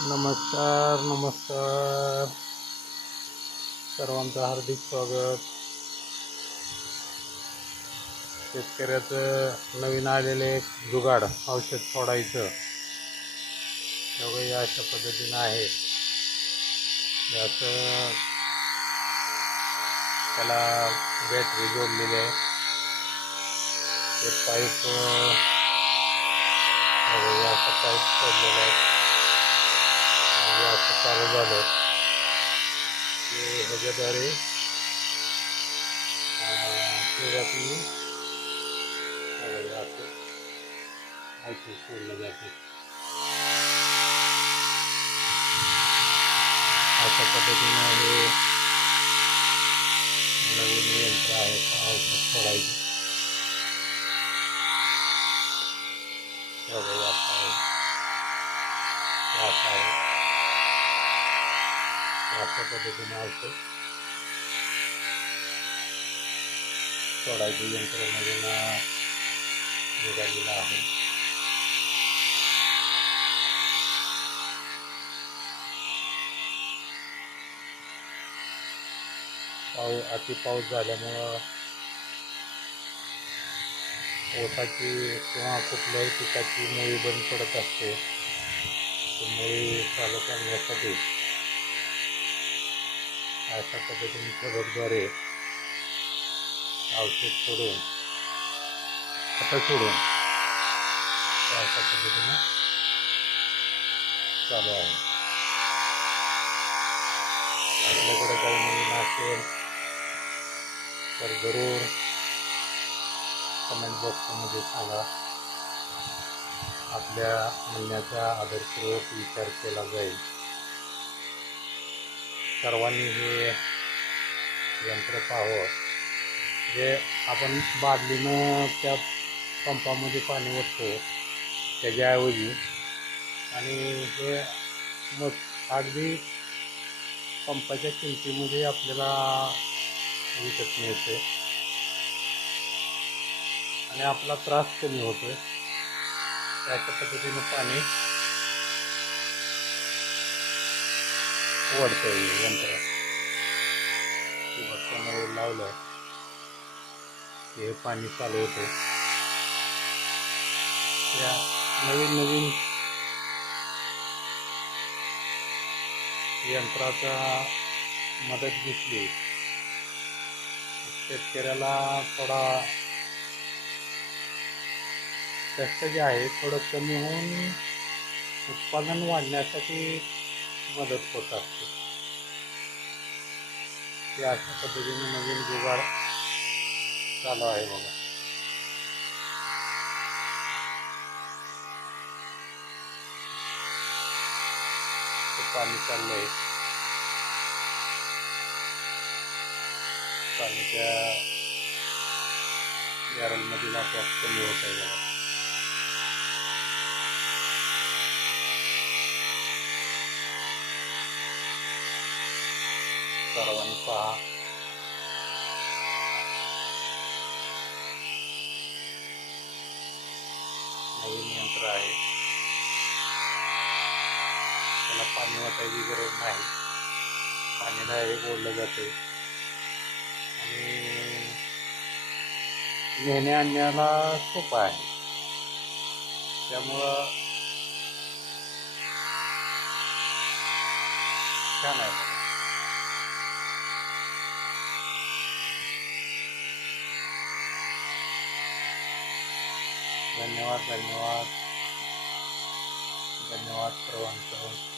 नमस्कार नमस्कार. सर्वांचं हार्दिक स्वागत. शेतकऱ्याचं नवीन आलेले एक जुगाड औषध सोडायचं. एवढं अशा पद्धतीनं आहे. याचं त्याला बॅटरी जोडलेली आहे. ते पाईप असं पाईप सोडलेलं आहे असं चालू झालं ते ह्याच्याद्वारे सुरुवाती असं औषध सोडलं जाते. अशा पद्धतीनं हे नवीन यंत्र आहे औषध सोडायचं. बघा, असं आहे. असं आहे. अशा पद्धतीने औषध. सोडायची यंत्र नवीन निघालेलं आहे. पाऊस अति पाऊस झाल्यामुळं ऊसाची किंवा कुठल्याही पिकाची मुळी बंद पडत असते. मुळी चालू करण्यासाठी अशा पद्धतीने ठबकद्वारे औषध सोडून खतं सोडून अशा पद्धतीने चालू आहे. आपल्याकडे काही नवीन असेल तर जरूर कमेंट बॉक्समध्ये सांगा. आपल्या म्हणण्याचा आदरपूर्वक विचार केला जाईल. सर्वांनी हे यंत्र पाहावं. जे आपण बादलीनं त्या पंपामध्ये पाणी ओततो त्याच्याऐवजी. आणि हे मग अगदी पंपाच्या किमतीमध्ये आपल्याला विकत मिळते. आणि आपला त्रास कमी होतो त्याच्या पद्धतीनं पाणी ओढतं यंत्र. त्यामुळे लावलं. हे पाणी चालू होतं. त्या नवीन नवीन यंत्राचा मदत घेतली. शेतकऱ्याला थोडा कष्ट जे आहे थोडं कमी होऊन उत्पादन वाढण्यासाठी मदत होत असते. ते अशा पद्धतीने नवीन जुगाड चालू आहे बघा. पाणी चाललंय. पाणी त्या बॅरलमधील आपोआप कमी होत आहे बघा. सर्वांनी पहा. नवीन यंत्र आहे. त्याला पाणी वाटायची गरज नाही. पाणी डायरेक्ट ओढलं जाते. आणि नेणे आणण्याला सोपं आहे. त्यामुळं छान आहे. धन्यवाद धन्यवाद. धन्यवाद सर्वांचं.